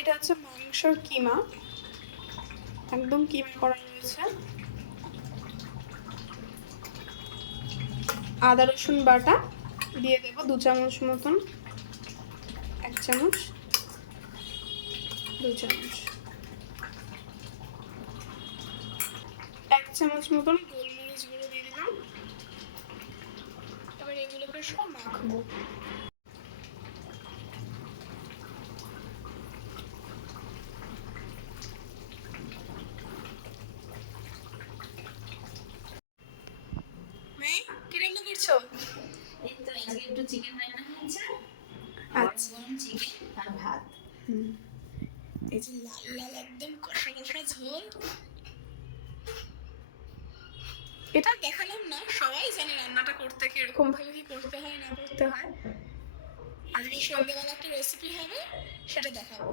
এটা হচ্ছে মাংসর কিমা, একদম কিমা করা রয়েছে। আদা রসুন বাটা দিয়ে দেবো 2 চামচ মতন, 1 চামচ, 2 চামচ, 1 চামচ মতন গোলমরিচ গুঁড়ো দিয়ে দিলাম। এবার এগুলোকে সব মাখবো। কি রান্না করছো? এই তো আজকে একটু চিকেন রান্না হয়েছে। আচ্ছা, গরম চিকেন আর ভাত। এই যে লাল লাল একদম কষা কষা ঝোল। এটা দেখালাম না, সবাই জানে রান্নাটা করতে কিরকম ভাবে করতে হয় না করতে হয়। আজকে সন্ধ্যেবেলা একটা রেসিপি হবে, সেটা দেখাবো।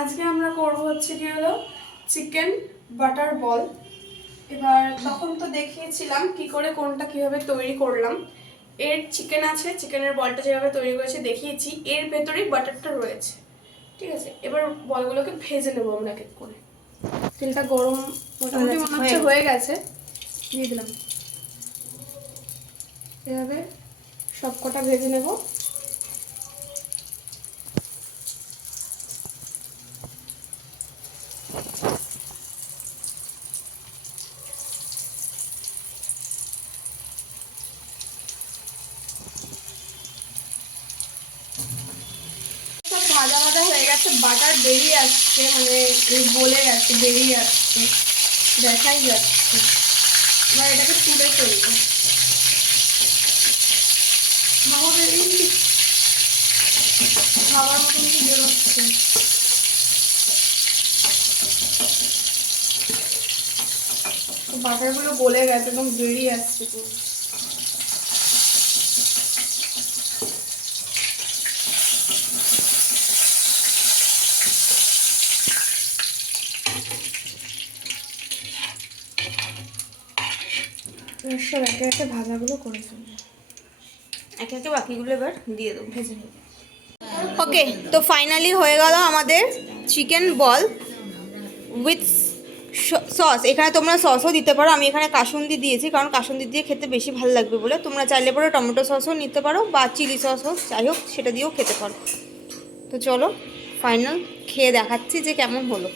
আজকে আমরা করবো হচ্ছে কি হলো চিকেন বাটার বল। এবার তখন তো দেখিয়েছিলাম কি করে কোনটা কিভাবে তৈরি করলাম। এর চিকেন আছে, চিকেনের বলটা যেভাবে তৈরি করেছি দেখিয়েছি, এর ভেতরেই বাটারটা রয়েছে। ঠিক আছে, এবার বলগুলোকে ভেজে নেবো আমরা এক এক করে। তেলটা গরম মোটামুটি মনে হচ্ছে হয়ে গেছে, দিয়ে দিলাম। এভাবে সব কটা ভেজে নেবো। সব ভাজা ভাজা হয়ে গেছে, বাটার বেরিয়ে আসছে, মানে বলে যাচ্ছে, বেরিয়ে আসছে, দেখাই যাচ্ছে। এবার এটাকে তুলে ফেলবো। হাওয়া বেরিয়ে খাওয়ার মতন কি বেরোচ্ছে। বাটারগুলো গলে গেছে, একদম বেরিয়ে আসছে পুরো। সব একে একে ভাজাগুলো করে ফেলবো, একে একে বাকিগুলো এবার দিয়ে দেবো, ভেজে নেবো। ওকে। তো ফাইনালি হয়ে গেল আমাদের চিকেন বল উইথ সস। এখানে তোমরা সসও দিতে পারো, আমি এখানে কাসুন্দি দিয়েছি কারণ কাসুন্দি দিয়ে খেতে বেশি ভালো লাগবে বলে। তোমরা চাইলে পরে টমেটো সসও নিতে পারো বা চিলি সস হোক, যাই হোক সেটা দিয়েও খেতে পারো। তো চলো ফাইনাল খেয়ে দেখাচ্ছি যে কেমন হলো।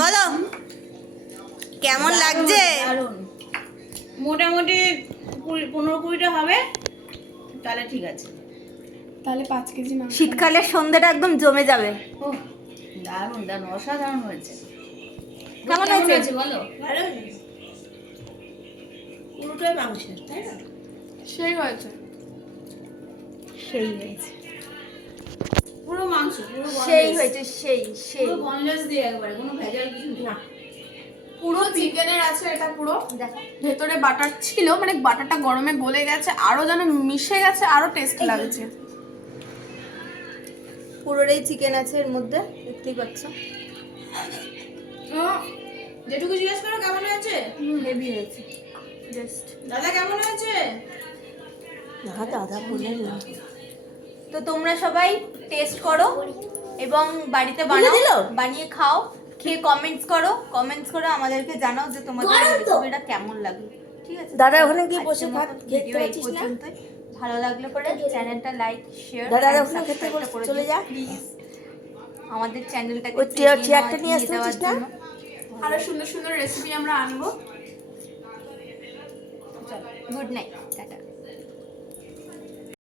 বলো কেমন লাগছে? দারুণ। মোটামুটি 15-20টা হবে, তাহলে ঠিক আছে। তাহলে 5 কেজি মাংস। শীতকালের সন্ধ্যাটা একদম জমে যাবে। ও দারুণ দারুণ, অসাধারণ হয়েছে। কেমন হয়েছে বলো? ভালো হয়েছে। পুরোটাই মাংসের, তাই না? সেই হয়েছে, সেই হয়েছে, পুরো মাংস, পুরো সেই হয়েছে, সেই সেই পুরো বনলেস দিয়ে একবারে, কোনো ভেজাল কিছু না। পুরো চিকেনের আছে এটা পুরো। দেখো ভেতরে বাটার ছিল, মানে বাটারটা গরমে গলে গেছে, আরো যেন মিশে গেছে, আরো টেস্ট লাগছে। পুরোটাই চিকেন আছে এর মধ্যে, দেখতেই পাচ্ছ। যেটুকু জিজ্ঞেস করো কেমন হয়েছে, হেভি হয়েছে জাস্ট। দাদা কেমন হয়েছে? না দাদা বলে না। তো তোমরা সবাই টেস্ট করো এবং বাড়িতে বানাও, বানিয়ে খাও, খেয়ে কমেন্টস করে আমাদেরকে জানাও যে তোমাদের রেসিপিটা কেমন লাগলো। ঠিক আছে দাদা ওখানে কি বসে আজকের ভাত মতো খেতে ভিডিও এই পারছিস না? পর্যন্তই। ভালো লাগলে পরে চ্যানেলটা লাইক শেয়ার দাদা আর ওখানে খেতে সাবস্ক্রাইবটা করে চলে দিও যা। প্লিজ। আমাদের চ্যানেলটাকে ওই চেয়ারটা নিয়ে আসতে পারছিস না? আরো সুন্দর সুন্দর রেসিপি আমরা আনবো। Good night, tata.